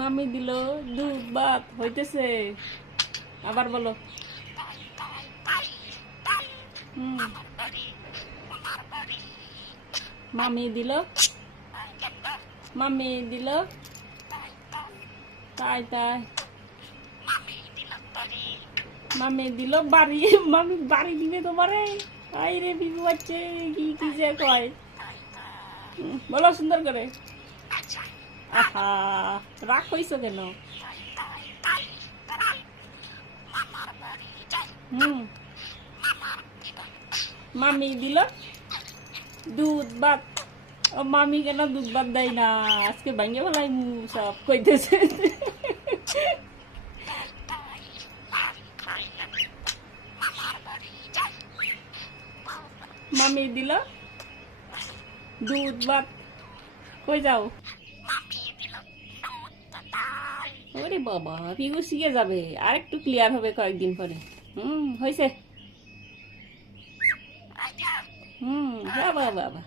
মামি দিল দুধ ভাত হইতেছে। আবার বলো। মামি দিল, মামি দিল, তাই তাই মামি দিল বাড়ি। মামি বাড়ি দিবে তোমারে। আই রে বিবু বাচ্চে কি কি যে কয় বলো সুন্দর করে। আহা রাগ হইছো কেন? মামি দিল দুধ ভাত। ও মামি কেন দুধ ভাত দেয় না? আজকে ভাঙ্গে ফেলাই মু সব কইতেছে। মামি দিল দুধ ভাত। কই যাও? ওরে বাবা পিগু শিখে যাবে, আর একটু ক্লিয়ার হবে কয়েকদিন পরে। হয়েছে। বাবা বাবা।